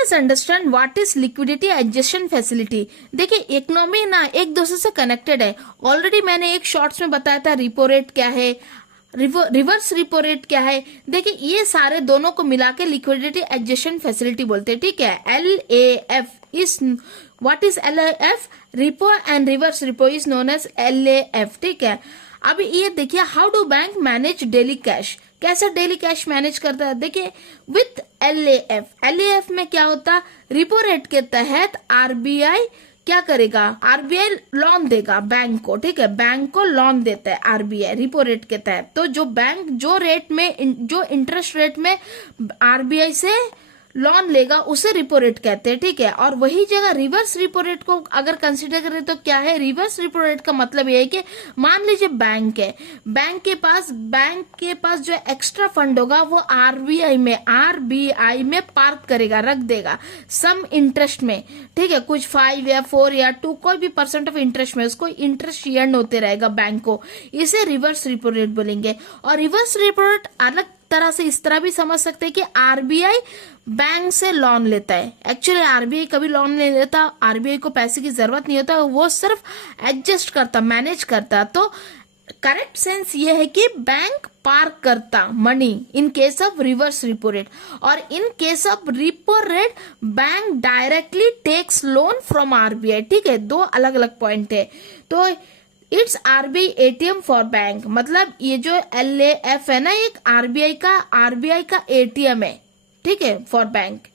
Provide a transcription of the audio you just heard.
Let's understand what is liquidity adjustment facility. देखिए economy ना एक दूसरे से कनेक्टेड है। ऑलरेडी मैंने एक शॉर्ट्स में बताया था रिपो रेट क्या है, रिवर्स रिपो रेट क्या है। देखिए ये सारे दोनों को मिला के लिक्विडिटी एडजस्टमेंट फैसिलिटी बोलते हैं, ठीक है। LAF is what is LAF? Repo and reverse repo is known as LAF, ठीक है। अब ये देखिए how do bank manage daily cash, कैसे डेली कैश मैनेज करता है। देखिए विथ LAF में क्या होता है, रिपो रेट के तहत RBI क्या करेगा, RBI लोन देगा बैंक को, ठीक है। बैंक को लोन देता है RBI रिपो रेट के तहत। तो जो बैंक जो रेट में जो इंटरेस्ट रेट में RBI से लोन लेगा उसे रिपो रेट कहते हैं, ठीक है। और वही जगह रिवर्स रिपो रेट को अगर कंसीडर करें तो क्या है, रिवर्स रिपो रेट का मतलब ये है कि मान लीजिए बैंक है, बैंक के पास जो एक्स्ट्रा फंड होगा वो RBI में पार्क करेगा, रख देगा सम इंटरेस्ट में, ठीक है। कुछ 5 या 4 या 2 कोई भी % ऑफ इंटरेस्ट में उसको इंटरेस्ट अर्न होते रहेगा बैंक को, इसे रिवर्स रिपो रेट बोलेंगे। और रिवर्स रिपो रेट अलग तरह से इस तरह भी समझ सकते हैं कि RBI बैंक से लोन लेता है। एक्चुअली RBI कभी लोन नहीं लेता, RBI को पैसे की जरूरत नहीं होता, वो सिर्फ एडजस्ट करता, मैनेज करता। तो करेक्ट सेंस ये है कि बैंक पार्क करता money in case of reverse repo rate, और in case of repo rate bank directly takes loan from RBI, ठीक है। दो अलग अलग पॉइंट है। तो it's RBI ATM for bank, मतलब ये जो LAF है ना, एक RBI का ATM है, ठीक है, फॉर बैंक।